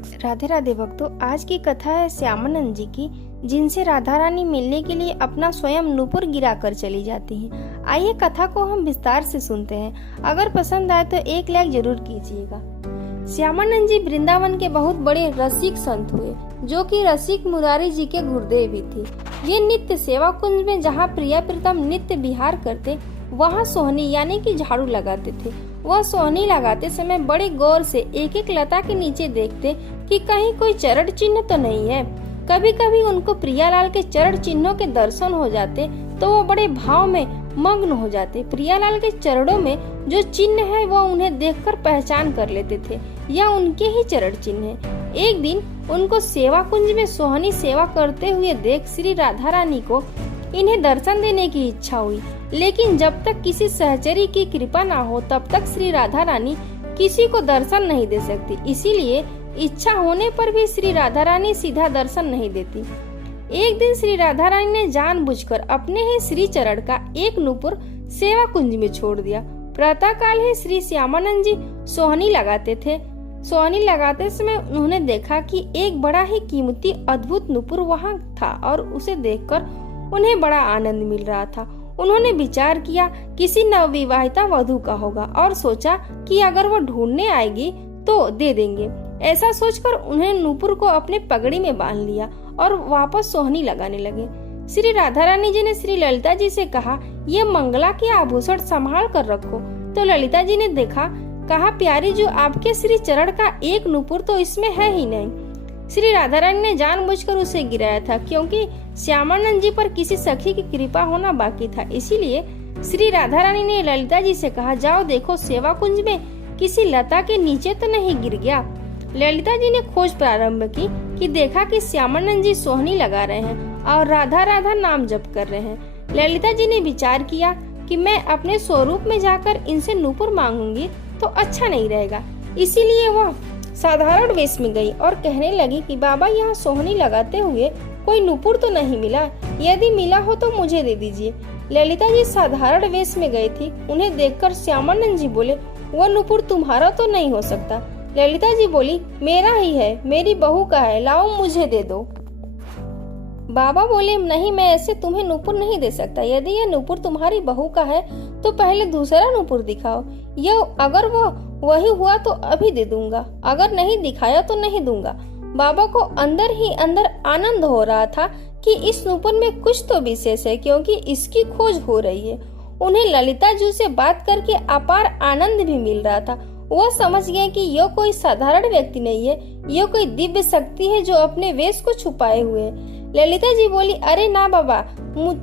राधे राधे भक्तों, आज की कथा है श्यामानंद जी की, जिनसे राधा रानी मिलने के लिए अपना स्वयं नूपुर गिरा कर चली जाती हैं। आइए कथा को हम विस्तार से सुनते हैं। अगर पसंद आए तो एक लाइक जरूर कीजिएगा। श्यामानंद जी वृंदावन के बहुत बड़े रसिक संत हुए, जो कि रसिक मुरारी जी के गुरुदेव भी थे। ये नित्य सेवा कुंज में जहाँ प्रिया प्रीतम नित्य विहार करते, वहाँ सोहनी यानी कि झाड़ू लगाते थे। वह सोहनी लगाते समय बड़े गौर से एक एक लता के नीचे देखते कि कहीं कोई चरण चिन्ह तो नहीं है। कभी कभी उनको प्रियालाल के चरण चिन्हों के दर्शन हो जाते तो वो बड़े भाव में मग्न हो जाते। प्रियालाल के चरणों में जो चिन्ह है वह उन्हें देखकर पहचान कर लेते थे, यह उनके ही चरण चिन्ह है। एक दिन उनको सेवा कुंज में सोहनी सेवा करते हुए देख श्री राधा रानी को इन्हें दर्शन देने की इच्छा हुई, लेकिन जब तक किसी सहचरी की कृपा ना हो तब तक श्री राधा रानी किसी को दर्शन नहीं दे सकती। इसीलिए इच्छा होने पर भी श्री राधा रानी सीधा दर्शन नहीं देती। एक दिन श्री राधा रानी ने जानबूझकर अपने ही श्री चरण का एक नूपुर सेवा कुंज में छोड़ दिया। प्रातः काल ही श्री श्यामानंद जी सोहनी लगाते थे। सोहनी लगाते समय उन्होंने देखा कि एक बड़ा ही कीमती अद्भुत नूपुर वहाँ था और उसे देखकर उन्हें बड़ा आनंद मिल रहा था। उन्होंने विचार किया किसी नवविवाहिता वधू का होगा और सोचा कि अगर वो ढूंढने आएगी तो दे देंगे। ऐसा सोचकर उन्हें नूपुर को अपने पगड़ी में बांध लिया और वापस सोहनी लगाने लगे। श्री राधा रानी जी ने श्री ललिता जी से कहा, ये मंगला के आभूषण संभाल कर रखो। तो ललिता जी ने देखा, कहा, प्यारी जो आपके श्री चरण का एक नूपुर तो इसमें है ही नहीं। श्री राधा रानी ने जानबूझकर उसे गिराया था, क्योंकि श्यामानंद जी पर किसी सखी की कृपा होना बाकी था। इसीलिए श्री राधा रानी ने ललिता जी से कहा, जाओ देखो सेवा कुंज में किसी लता के नीचे तो नहीं गिर गया। ललिता जी ने खोज प्रारंभ की कि देखा कि श्यामानंद जी सोहनी लगा रहे हैं और राधा राधा नाम जप कर रहे हैं। ललिता जी ने विचार किया कि मैं अपने स्वरूप में जाकर इनसे नूपुर मांगूंगी तो अच्छा नहीं रहेगा। इसीलिए वह साधारण वेश में गई और कहने लगी कि बाबा, यहाँ सोहनी लगाते हुए कोई नूपुर तो नहीं मिला, यदि मिला हो तो मुझे दे दीजिए। ललिता जी साधारण वेश में गई थी। उन्हें देखकर श्यामानंद जी बोले, वह नूपुर तुम्हारा तो नहीं हो सकता। ललिता जी बोली, मेरा ही है, मेरी बहू का है, लाओ मुझे दे दो। बाबा बोले, नहीं, मैं ऐसे तुम्हें नूपुर नहीं दे सकता। यदि यह नूपुर तुम्हारी बहू का है तो पहले दूसरा नूपुर दिखाओ। यह अगर वही हुआ तो अभी दे दूंगा, अगर नहीं दिखाया तो नहीं दूंगा। बाबा को अंदर ही अंदर आनंद हो रहा था कि इस नूपुर में कुछ तो विशेष है, क्योंकि इसकी खोज हो रही है। उन्हें ललिता जी से बात करके अपार आनंद भी मिल रहा था। वह समझ गए कि यह कोई साधारण व्यक्ति नहीं है, यह कोई दिव्य शक्ति है जो अपने वेश को छुपाए हुए है। ललिता जी बोली, अरे ना बाबा,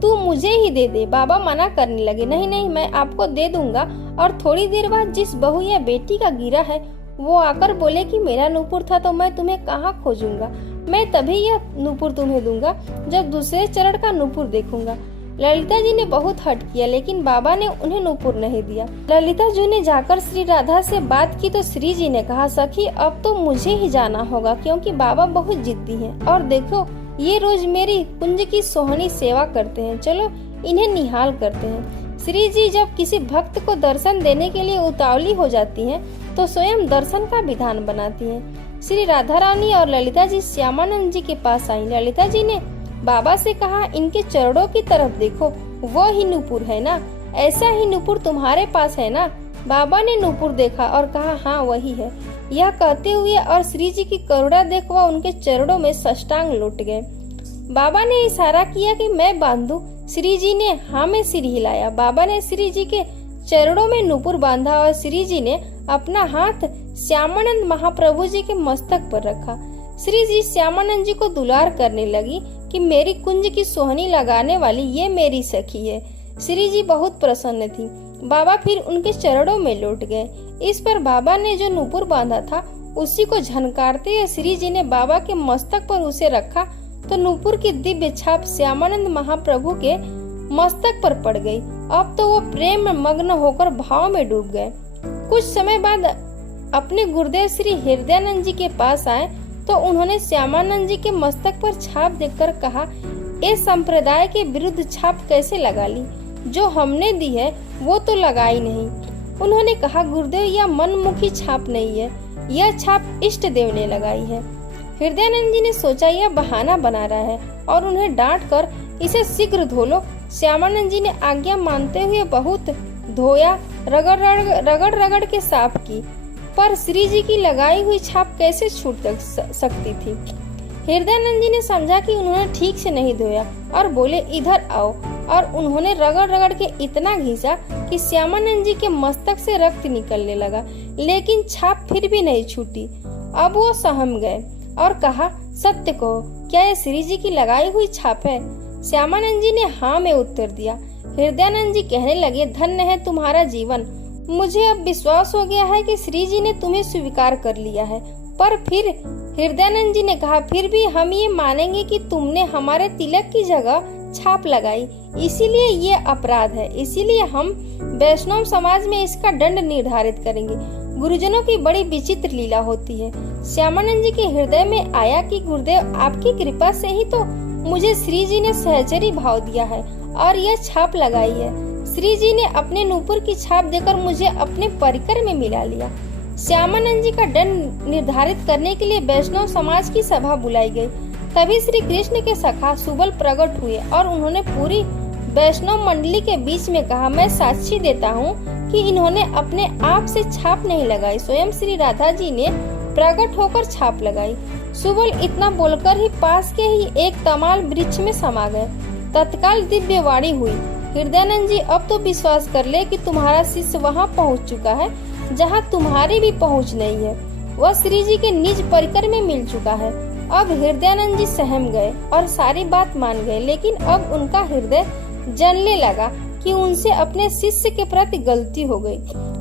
तू मुझे ही दे दे। बाबा मना करने लगे, नहीं नहीं, मैं आपको दे दूंगा। और थोड़ी देर बाद जिस बहू या बेटी का गिरा है वो आकर बोले कि मेरा नूपुर था तो मैं तुम्हें कहाँ खोजूंगा, मैं तभी यह नूपुर तुम्हें दूंगा जब दूसरे चरण का नूपुर देखूंगा। ललिता जी ने बहुत हट किया, लेकिन बाबा ने उन्हें नूपुर नहीं दिया। ललिता जी ने जाकर श्री राधा से बात की तो श्री जी ने कहा, सखी अब तो मुझे ही जाना होगा, क्योंकि बाबा बहुत जिद्दी हैं और देखो ये रोज मेरी कुंज की सोहनी सेवा करते हैं, चलो इन्हें निहाल करते हैं। श्री जी जब किसी भक्त को दर्शन देने के लिए उतावली हो जाती हैं तो स्वयं दर्शन का विधान बनाती हैं। श्री राधा रानी और ललिता जी श्यामानंद जी के पास आई। ललिता जी ने बाबा से कहा, इनके चरणों की तरफ देखो, वो ही नूपुर है ना, ऐसा ही नूपुर तुम्हारे पास है ना। बाबा ने नूपुर देखा और कहा, हाँ वही है। यह कहते हुए और श्री जी की करुणा देख वह उनके चरणों में साष्टांग लौट गए। बाबा ने इशारा किया कि मैं बांधू। श्री जी ने हाँ में सिर हिलाया। बाबा ने श्री जी के चरणों में नूपुर बांधा और श्री जी ने अपना हाथ श्यामानंद महाप्रभु जी के मस्तक पर रखा। श्री जी श्यामानंद जी को दुलार करने लगी कि मेरी कुंज की सोहनी लगाने वाली ये मेरी सखी है। श्री जी बहुत प्रसन्न थी। बाबा फिर उनके चरणों में लौट गए। इस पर बाबा ने जो नूपुर बांधा था उसी को झनकारते हुए श्री जी ने बाबा के मस्तक पर उसे रखा तो नूपुर की दिव्य छाप श्यामानंद महाप्रभु के मस्तक पर पड़ गई। अब तो वो प्रेम में मग्न होकर भाव में डूब गए। कुछ समय बाद अपने गुरुदेव श्री हृदयानंद जी के पास आए तो उन्होंने श्यामानंद जी के मस्तक पर छाप देखकर कहा, इस संप्रदाय के विरुद्ध छाप कैसे लगा ली, जो हमने दी है वो तो लगाई नहीं। उन्होंने कहा, गुरुदेव यह मनमुखी छाप नहीं है, यह छाप इष्ट देव ने लगाई है। हृदयानंद जी ने सोचा यह बहाना बना रहा है और उन्हें डांट कर इसे शीघ्र धो लो। श्यामानंद जी ने आज्ञा मानते हुए बहुत धोया, रगड़ रगड़ के साफ की, पर श्री जी की लगाई हुई छाप कैसे छूट सकती थी। हृदयानंद जी ने समझा कि उन्होंने ठीक से नहीं धोया और बोले इधर आओ, और उन्होंने रगड़ रगड़ के इतना घिसा कि श्यामानंद जी के मस्तक से रक्त निकलने लगा, लेकिन छाप फिर भी नहीं छूटी। अब वो सहम गए और कहा, सत्य कहो, क्या ये श्री जी की लगाई हुई छाप है? श्यामानंद जी ने हाँ में उत्तर दिया। हृदयानंद जी कहने लगे, धन्य है तुम्हारा जीवन, मुझे अब विश्वास हो गया है कि श्री जी ने तुम्हें स्वीकार कर लिया है। पर फिर हृदयानंद जी ने कहा, फिर भी हम ये मानेंगे कि तुमने हमारे तिलक की जगह छाप लगाई, इसीलिए ये अपराध है। इसीलिए हम वैष्णव समाज में इसका दंड निर्धारित करेंगे। गुरुजनों की बड़ी विचित्र लीला होती है। श्यामानंद जी के हृदय में आया कि गुरुदेव आपकी कृपा से ही तो मुझे श्री जी ने सहचरी भाव दिया है और यह छाप लगाई है। श्री जी ने अपने नूपुर की छाप देकर मुझे अपने परिकर में मिला लिया। श्यामानंद जी का दंड निर्धारित करने के लिए वैष्णव समाज की सभा बुलाई गई। तभी श्री कृष्ण के सखा सुबल प्रकट हुए और उन्होंने पूरी वैष्णव मंडली के बीच में कहा, मैं साक्षी देता हूँ कि इन्होंने अपने आप से छाप नहीं लगाई, स्वयं श्री राधा जी ने प्रकट होकर छाप लगाई। सुबल इतना बोलकर ही पास के ही एक तमाल वृक्ष में समा गए। तत्काल दिव्य वाणी हुई, हृदयानंद जी अब तो विश्वास कर ले कि तुम्हारा शिष्य वहाँ पहुँच चुका है जहाँ तुम्हारी भी पहुँच नहीं है। वह श्री जी के निज परिकर में मिल चुका है। अब हृदयानंद जी सहम गए और सारी बात मान गए, लेकिन अब उनका हृदय जानने लगा कि उनसे अपने शिष्य के प्रति गलती हो गई।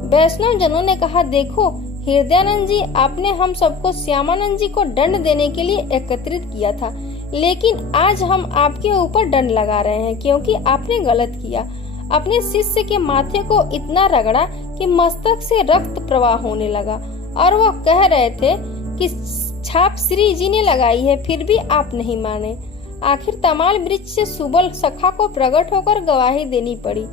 वैष्णव जनों ने कहा, देखो हृदयानंद जी, आपने हम सबको श्यामानंद जी को दंड देने के लिए एकत्रित किया था, लेकिन आज हम आपके ऊपर दंड लगा रहे हैं क्योंकि आपने गलत किया। अपने शिष्य के माथे को इतना रगड़ा कि मस्तक से रक्त प्रवाह होने लगा और वह कह रहे थे कि छाप श्री जी ने लगाई है, फिर भी आप नहीं माने। आखिर तमाल वृक्ष से सुबल सखा को प्रकट होकर गवाही देनी पड़ी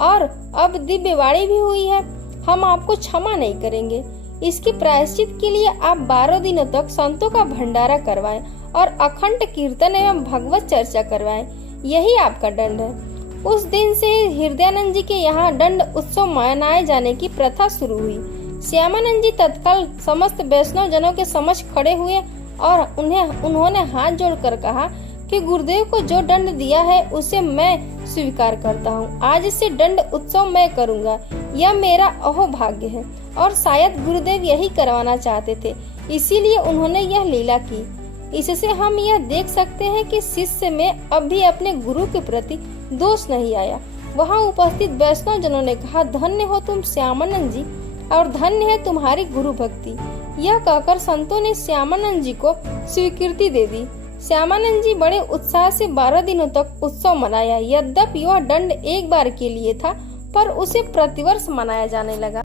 और अब दिव्यवाणी भी हुई है। हम आपको क्षमा नहीं करेंगे। इसके प्रायश्चित के लिए आप 12 दिनों तक संतों का भंडारा करवाएं और अखंड कीर्तन एवं भगवत चर्चा करवाएं। यही आपका दंड है। उस दिन से हृदयानंद जी के यहाँ दंड उत्सव मनाए जाने की प्रथा शुरू हुई। श्यामानंद जी तत्काल समस्त वैष्णव जनों के समक्ष खड़े हुए और उन्होंने हाथ जोड़कर कहा कि गुरुदेव को जो दंड दिया है उसे मैं स्वीकार करता हूँ। आज से दंड उत्सव मैं करूँगा। यह मेरा अहोभाग्य है और शायद गुरुदेव यही करवाना चाहते थे, इसीलिए उन्होंने यह लीला की। इससे हम यह देख सकते हैं कि शिष्य में अब भी अपने गुरु के प्रति दोष नहीं आया। वहाँ उपस्थित वैष्णव जनों ने कहा, धन्य हो तुम श्यामानंद जी और धन्य है तुम्हारी गुरु भक्ति। यह कहकर संतों ने श्यामानंद जी को स्वीकृति दे दी। श्यामानंद जी बड़े उत्साह से 12 दिनों तक उत्सव मनाया। यद्यपि यह दंड एक बार के लिए था, पर उसे प्रतिवर्ष मनाया जाने लगा।